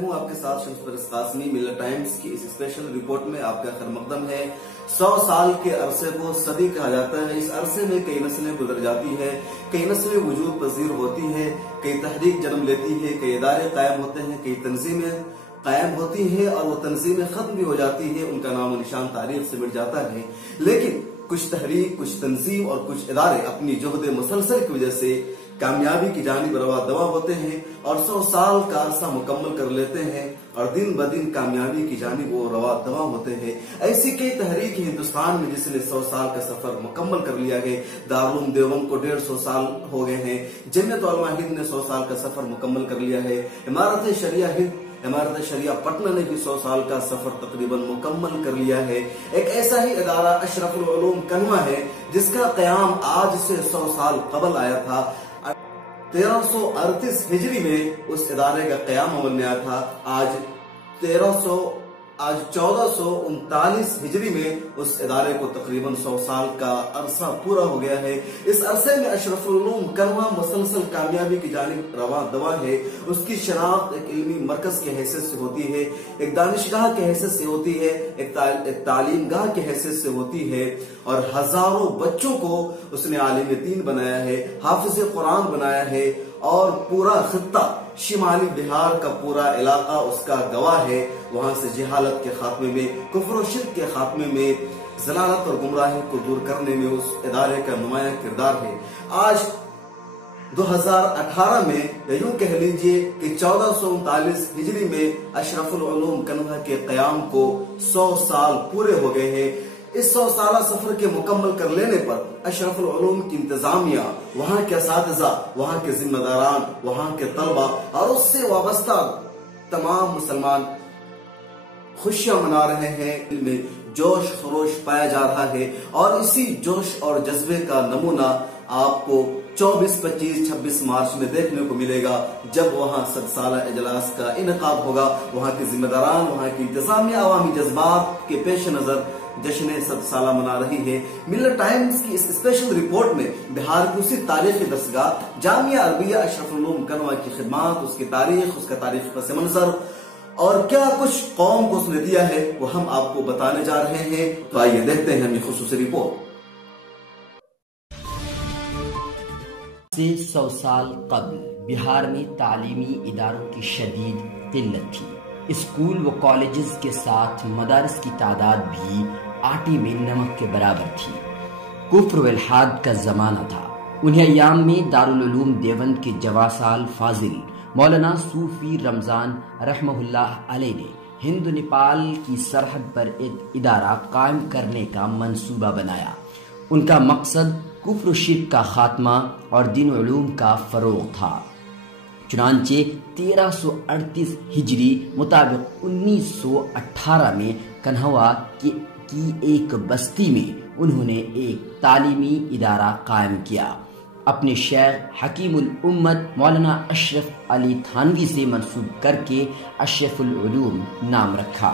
ہوں آپ کے ساتھ شمس پرست قاسمی۔ ملت ٹائمز کی اس اسپیشل رپورٹ میں آپ کا خیر مقدم ہے۔ 100 سال کے عرصے کو صدی کہا جاتا ہے۔ اس عرصے میں کئی نسلیں گزر جاتی ہے، کئی نسلیں وجود پذیر ہوتی ہے، کئی تحریک جنم لیتی ہے، کئی ادارے قائم ہوتے ہیں، کئی تنظیمیں قائم ہوتی ہیں اور وہ تنظیمیں ختم بھی ہو جاتی ہیں، ان کا نام و نشان تاریخ سے مٹ جاتا ہے۔ لیکن کچھ تحریک، کچھ تنظیم اور کچھ ادارے اپنی جہد مسلسل کی وجہ سے کامیابی کی جانب رواں دواں ہوتے ہیں اور 100 سال کا عرصہ مکمل کر لیتے ہیں اور دن بدن کامیابی کی جانب وہ رواں دواں ہوتے ہیں۔ ایسی کئی تحریک ہندوستان میں جس نے 100 سال کا سفر مکمل کر لیا ہے۔ دارالعلوم دیوبند کو 150 سال ہو گئے ہیں، جمعیت علماء ہند نے 100 سال کا سفر مکمل کر لیا ہے۔ امارت شریعہ پٹنہ نے بھی 100 سال کا سفر تقریباً مکمل کر لیا ہے۔ ایک ایسا ہی ادارہ اشرف العلوم کنوا ہے جس کا قیام آج سے 100 سال قبل آیا تھا۔ 1338 ہجری میں اس ادارے کا قیام عمل میں آیا تھا۔ آج 1439 ہجری میں اس ادارے کو تقریباً 100 سال کا عرصہ پورا ہو گیا ہے۔ اس عرصے میں اشرف العلوم کنوا مسلسل کامیابی کی جانب رواں دواں ہے۔ اس کی شناخت ایک علمی مرکز کی حیثیت سے ہوتی ہے، ایک دانشگاہ کی حیثیت سے ہوتی ہے، ایک تعلیم گاہ کی حیثیت سے ہوتی ہے اور ہزاروں بچوں کو اس نے عالم دین بنایا ہے، حافظ قرآن بنایا ہے اور پورا خطہ شمالی بہار کا پورا علاقہ اس کا گواہ ہے۔ وہاں سے جہالت کے خاتمے میں، کفر و شرک کے خاتمے میں، ضلالت اور گمراہی کو دور کرنے میں اس ادارے کا نمایاں کردار ہے۔ آج 2018 میں یوں کہہ لیجئے کہ 1439 ہجری میں اشرف العلوم کنوا کے قیام کو 100 سال پورے ہو گئے ہیں۔ اس 100 سالہ سفر کے مکمل کر لینے پر اشرف العلوم کی انتظامیہ، وہاں کے اساتذہ، وہاں کے ذمہ داران، وہاں کے طلبہ اور اس سے وابستہ تمام مسلمان خوشیاں منا رہے ہیں۔ دل میں جوش خروش پایا جا رہا ہے اور اسی جوش اور جذبے کا نمونہ آپ کو 24، 25، 26 مارچ میں دیکھنے کو ملے گا جب وہاں 100 سالہ اجلاس کا انعقاد ہوگا۔ وہاں کے ذمہ داران، وہاں کی انتظامیہ عوامی جذبات کے پیش نظر جشن 100 سالہ منا رہی ہے۔ ملت ٹائمز کی اس اسپیشل رپورٹ میں بہار کی اسی تاریخی درسگاہ جامعہ عربیہ اشرف العلوم کنوا کی خدمات، اس کی تاریخ، اس کا تاریخی پس منظر اور کیا کچھ قوم کو اس نے دیا ہے وہ ہم آپ کو بتانے جا رہے ہیں۔ تو آئیے دیکھتے ہیں ہم یہ خصوصی رپورٹ۔ سے 100 سال قبل بہار میں تعلیمی اداروں کی شدید قلت تھی۔ اسکول و کالجز کے ساتھ مدارس کی تعداد بھی آٹے میں نمک کے برابر تھی۔ کفر و الحاد کا زمانہ تھا۔ انہیں ایام میں دارالعلوم دیوبند کے جواسال فاضل مولانا صوفی رمضان رحمہ اللہ علیہ نے ہند و نیپال کی سرحد پر ایک ادارہ قائم کرنے کا منصوبہ بنایا۔ ان کا مقصد کفر و شرک کا خاتمہ اور دین و علوم کا فروغ تھا۔ چنانچہ 1338 ہجری مطابق 1918 میں کنہوا کی ایک بستی میں انہوں نے ایک تعلیمی ادارہ قائم کیا۔ اپنے شیخ حکیم الامت مولانا اشرف علی تھانوی سے منسوب کر کے اشرف العلوم نام رکھا۔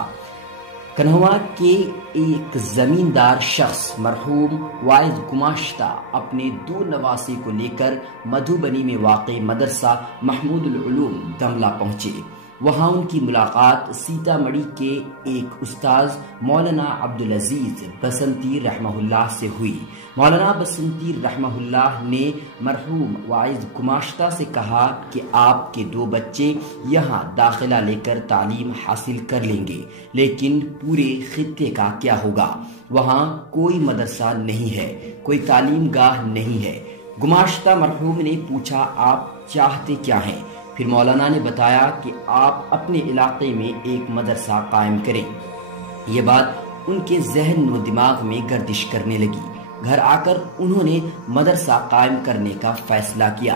کنہوا کے ایک زمیندار شخص مرحوم واعظ گماشتہ اپنے 2 نواسے کو لے کر مدھوبنی میں واقع مدرسہ محمود العلوم دملہ پہنچے۔ وہاں ان کی ملاقات سیتا مڑی کے ایک استاذ مولانا عبدالعزیز بسنتی رحمہ اللہ سے ہوئی۔ مولانا بسنتی رحمہ اللہ نے مرحوم واعظ گماشتہ سے کہا کہ آپ کے 2 بچے یہاں داخلہ لے کر تعلیم حاصل کر لیں گے، لیکن پورے خطے کا کیا ہوگا؟ وہاں کوئی مدرسہ نہیں ہے، کوئی تعلیم گاہ نہیں ہے۔ گماشتہ مرحوم نے پوچھا آپ چاہتے کیا ہیں؟ پھر مولانا نے بتایا کہ آپ اپنے علاقے میں ایک مدرسہ قائم کریں۔ یہ بات ان کے ذہن و دماغ میں گردش کرنے لگی۔ گھر آ کر انہوں نے مدرسہ قائم کرنے کا فیصلہ کیا۔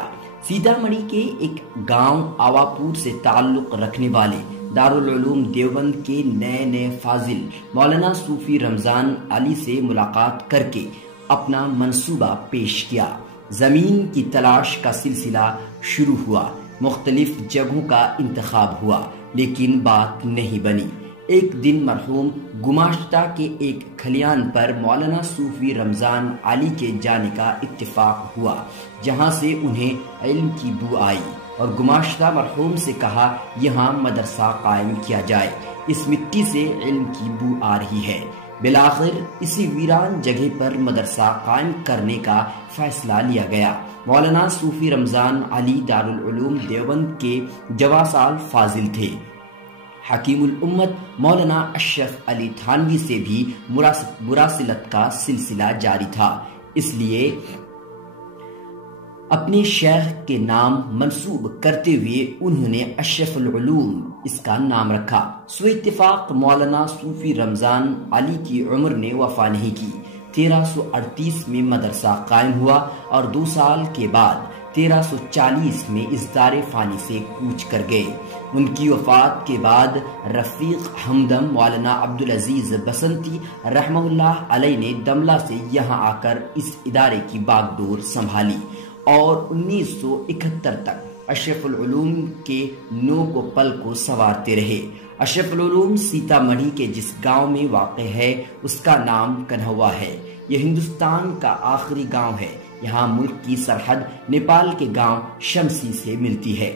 سیتا مڑی کے ایک گاؤں آواپور سے تعلق رکھنے والے دارالعلوم دیوبند کے نئے فاضل مولانا صوفی رمضان علی سے ملاقات کر کے اپنا منصوبہ پیش کیا۔ زمین کی تلاش کا سلسلہ شروع ہوا، مختلف جگہوں کا انتخاب ہوا، لیکن بات نہیں بنی۔ ایک دن مرحوم گماشتہ کے ایک کھلیان پر مولانا صوفی رمضان علی کے جانے کا اتفاق ہوا، جہاں سے انہیں علم کی بو آئی۔ اور گماشتہ مرحوم سے کہا یہاں مدرسہ قائم کیا جائے، اس مٹی سے علم کی بو آ رہی ہے۔ بالآخر اسی ویران جگہ پر مدرسہ قائم کرنے کا فیصلہ لیا گیا۔ مولانا صوفی رمضان علی دارالعلوم دیوبند کے جواسال فاضل تھے۔ حکیم الامت مولانا اشرف علی تھانوی سے بھی مراسلت کا سلسلہ جاری تھا، اس لیے اپنے شیخ کے نام منسوب کرتے ہوئے انہوں نے اشرف العلوم اس کا نام رکھا۔ سو اتفاق مولانا صوفی رمضان علی کی عمر نے وفا نہیں کی۔ 1338 میں مدرسہ قائم ہوا اور 2 سال کے بعد 1340 میں اس دار فانی سے کوچ کر گئے۔ ان کی وفات کے بعد رفیق ہمدم مولانا عبدالعزیز بسنتی رحمہ اللہ علیہ نے دملہ سے یہاں آ کر اس ادارے کی باغ ڈور سنبھالی اور 1971 تک اشرف العلوم کے نوک و پل کو سنوارتے رہے۔ اشرف العلوم سیتا مڑھی کے جس گاؤں میں واقع ہے اس کا نام کنہوا ہے۔ یہ ہندوستان کا آخری گاؤں ہے۔ یہاں ملک کی سرحد نیپال کے گاؤں شمسی سے ملتی ہے۔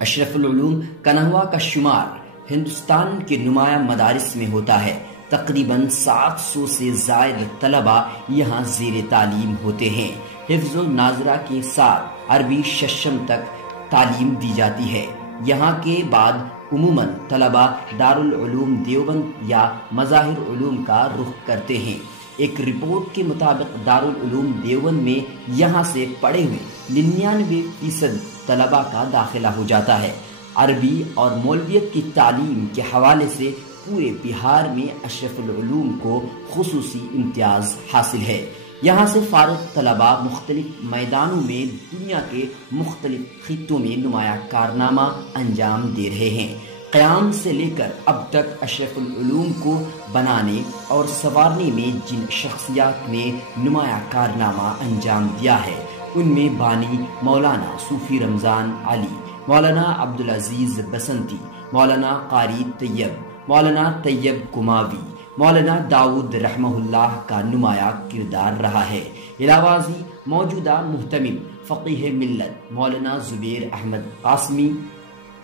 اشرف العلوم کنہوا کا شمار ہندوستان کے نمایاں مدارس میں ہوتا ہے۔ تقریباً 700 سے زائد طلبہ یہاں زیر تعلیم ہوتے ہیں۔ حفظ و ناظرہ کے ساتھ عربی ششم تک تعلیم دی جاتی ہے۔ یہاں کے بعد عموماً طلبہ دارالعلوم دیوبند یا مظاہر علوم کا رخ کرتے ہیں۔ ایک رپورٹ کے مطابق دارالعلوم دیوبند میں یہاں سے پڑھے ہوئے 99% طلبہ کا داخلہ ہو جاتا ہے۔ عربی اور مولویت کی تعلیم کے حوالے سے پورے بہار میں اشرف العلوم کو خصوصی امتیاز حاصل ہے۔ یہاں سے فارغ طلبہ مختلف میدانوں میں دنیا کے مختلف خطوں میں نمایاں کارنامہ انجام دے رہے ہیں۔ قیام سے لے کر اب تک اشرف العلوم کو بنانے اور سنوارنے میں جن شخصیات نے نمایاں کارنامہ انجام دیا ہے ان میں بانی مولانا صوفی رمضان علی، مولانا عبدالعزیز بسنتی، مولانا قاری طیب، مولانا طیب کماوی، مولانا داؤد رحمہ اللہ کا نمایاں کردار رہا ہے۔ علاوہ ازیں موجودہ محتمم فقیہ ملت مولانا زبیر احمد قاسمی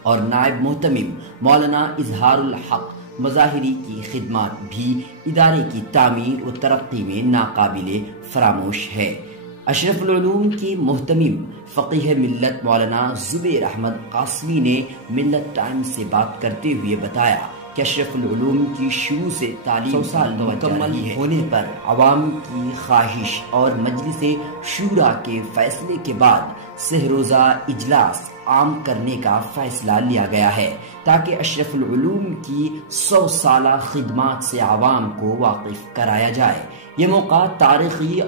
اور نائب محتمم مولانا اظہار الحق مظاہری کی خدمات بھی ادارے کی تعمیر و ترقی میں ناقابل فراموش ہے۔ اشرف العلوم کے محتمم فقیہ ملت مولانا زبیر احمد قاسمی نے ملت ٹائمز سے بات کرتے ہوئے بتایا کہ اشرف العلوم کی شروع سے تعلیم 100 سال مکمل ہونے پر عوام کی خواہش اور مجلس شورا کے فیصلے کے بعد سہ روزہ اجلاس عام کرنے کا فیصلہ لیا گیا ہے تاکہ اشرف العلوم کی 100 سالہ خدمات سے عوام کو واقف کرایا جائے۔ یہ موقع تاریخی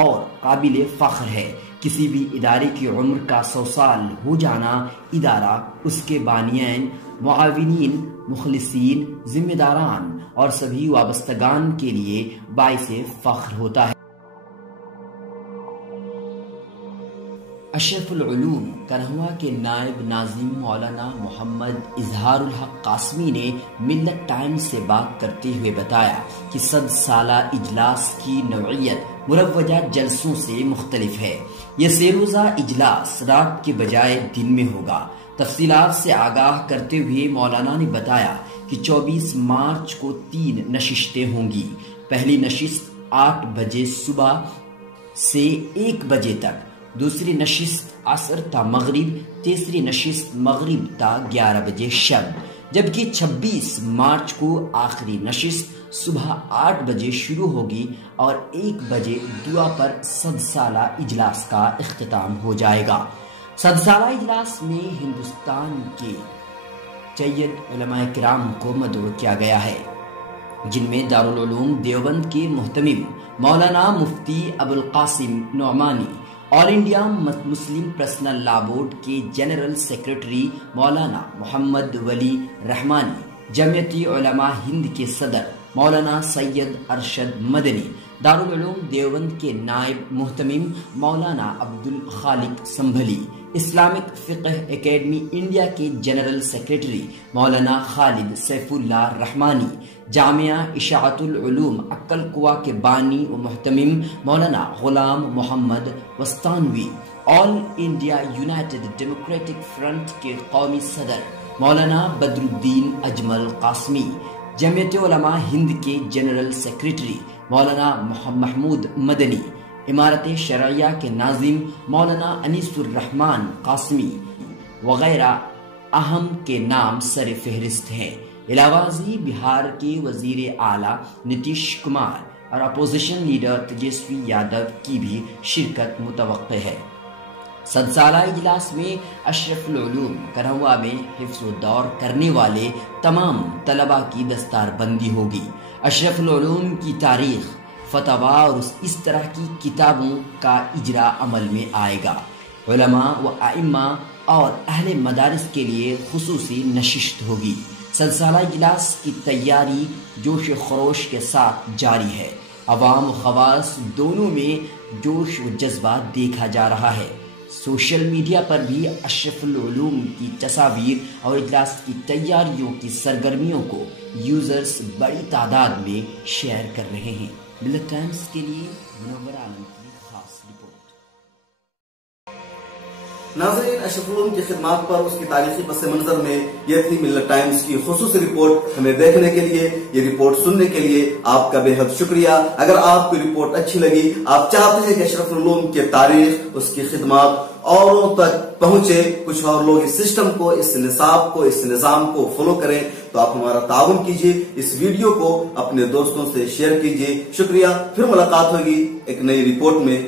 اور قابل فخر ہے۔ کسی بھی ادارے کی عمر کا 100 سال ہو جانا ادارہ، اس کے بانیان، معاونین، مخلصین، ذمہ داران اور سبھی وابستگان کے لیے باعث فخر ہوتا ہے۔ اشرف العلوم کنہوا کے نائب ناظم مولانا محمد اظہار الحق قاسمی نے ملت ٹائمز سے بات کرتے ہوئے بتایا کہ 100 سالہ اجلاس کی نوعیت مروجہ جلسوں سے مختلف ہے۔ یہ سہ روزہ اجلاس رات کے بجائے دن میں ہوگا۔ تفصیلات سے آگاہ کرتے ہوئے مولانا نے بتایا کہ 24 مارچ کو 3 نشستیں ہوں گی۔ پہلی نشست 8 بجے صبح سے 1 بجے تک، دوسری نشست عصر تا مغرب، تیسری نشست مغرب تا 11 بجے شب، جبکہ 26 مارچ کو آخری نشست صبح 8 بجے شروع ہوگی اور 1 بجے دعا پر 100 سالہ اجلاس کا اختتام ہو جائے گا۔ 100 سالہ اجلاس میں ہندوستان کے جید علماء کرام کو مدعو کیا گیا ہے، جن میں دارالعلوم دیوبند کے محتمم مولانا مفتی ابوالقاسم نعمانی، آل انڈیا مسلم پرسنل لا بورڈ کے جنرل سیکرٹری مولانا محمد ولی رحمانی، جمعیت علماء ہند کے صدر مولانا سید ارشد مدنی، دارالعلوم دیوبند کے نائب محتمم مولانا عبدالخالق سنبھلی، اسلامک فقہ اکیڈمی انڈیا کے جنرل سیکرٹری مولانا خالد سیف اللہ رحمانی، جامعہ اشاعت العلوم عقل قوا کے بانی و محتمم مولانا غلام محمد وستانوی آل انڈیا یونائٹڈ ڈیموکریٹک فرنٹ کے قومی صدر مولانا بدر الدین اجمل قاسمی، جمعیت علماء ہند کے جنرل سیکریٹری مولانا محمود مدنی، امارت شرعیہ کے ناظم مولانا انیس الرحمان قاسمی وغیرہ اہم کے نام سر فہرست ہیں۔ علاوہ ازیں بہار کے وزیر اعلیٰ نتیش کمار اور اپوزیشن لیڈر تیجسوی یادو کی بھی شرکت متوقع ہے۔ 100 سالہ اجلاس میں اشرف العلوم کرہوا میں حفظ و دور کرنے والے تمام طلباء کی دستار بندی ہوگی۔ اشرف العلوم کی تاریخ، فتوا اور اس طرح کی کتابوں کا اجرا عمل میں آئے گا۔ علماء و ائمہ اور اہل مدارس کے لیے خصوصی نشست ہوگی۔ 100 سالہ اجلاس کی تیاری جوش و خروش کے ساتھ جاری ہے۔ عوام و خواص دونوں میں جوش و جذبہ دیکھا جا رہا ہے۔ سوشل میڈیا پر بھی اشرف العلوم کی تصاویر اور اجلاس کی تیاریوں کی سرگرمیوں کو یوزرز بڑی تعداد میں شیئر کر رہے ہیں۔ ملت ٹائمز کے لیے منور عالم کی خاص رپورٹ۔ ناظرین، اشرف العلوم کی خدمات پر اس کی تاریخی پس منظر میں یہ تھی ملت ٹائمز کی خصوصی رپورٹ۔ ہمیں دیکھنے کے لیے، یہ رپورٹ سننے کے لیے آپ کا بے حد شکریہ۔ اگر آپ کو رپورٹ اچھی لگی، آپ چاہتے ہیں کہ اشرف العلوم کی تاریخ، اس کی خدمات اوروں تک پہنچے، کچھ اور لوگ اس سسٹم کو، اس نصاب کو، اس نظام کو فالو کریں، تو آپ ہمارا تعاون کیجیے، اس ویڈیو کو اپنے دوستوں سے شیئر کیجیے۔ شکریہ، پھر ملاقات ہوگی ایک نئی رپورٹ میں۔